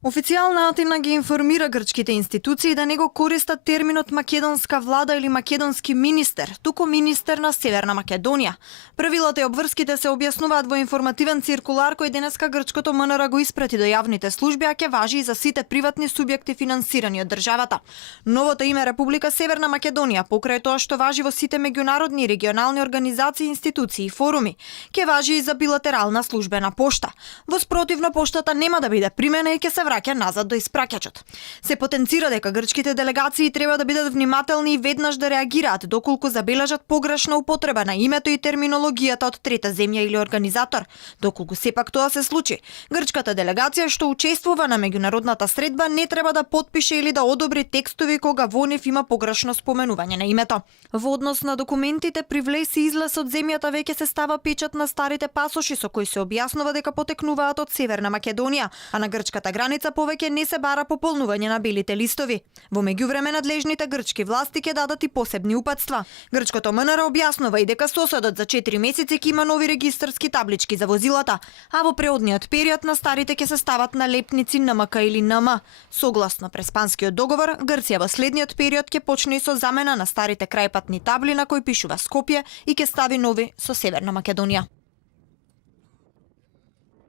Официјална Атина ги информира грчките институции да не го користат терминот македонска влада или македонски министер, туку министер на Северна Македонија. Правилата и обврските се објаснуваат во информативен циркулар кој денеска грчкото МНР го испрати до јавните служби, а ќе важи и за сите приватни субјекти финансирани од државата. Новото име Република Северна Македонија, покрај тоа што важи во сите меѓународни и регионални организации, институции и форуми, ќе важи и за билатерална службена пошта. Во спротивно, поштата нема да биде примена и ќе се враќа назад до испраќачот. Се потенцира дека грчките делегации треба да бидат внимателни и веднаш да реагираат доколку забележат погрешна употреба на името и терминологијата од трета земја или организатор. Доколку сепак тоа се случи, грчката делегација што учествува на меѓународната средба не треба да потпише или да одобри текстови кога во нив има погрешно споменување на името. Во однос на документите при влез и излез од земјата веќе се става печат на старите пасоши со кои се објаснува дека потекнуваат од Северна Македонија, а на грчката граница повеќе не се бара пополнување на белите листови. Во меѓувреме надлежните грчки власти ќе дадат и посебни упатства. Грчкото МНР објаснува и дека соседот за 4 месеци ќе има нови регистарски таблички за возилата, а во преодниот период на старите ќе се стават налепници НМК или НМ. Согласно преспанскиот договор, Грција во следниот период ќе почне и со замена на старите крајпатни табли на кои пишува Скопје и ќе стави нови со Северна Македонија.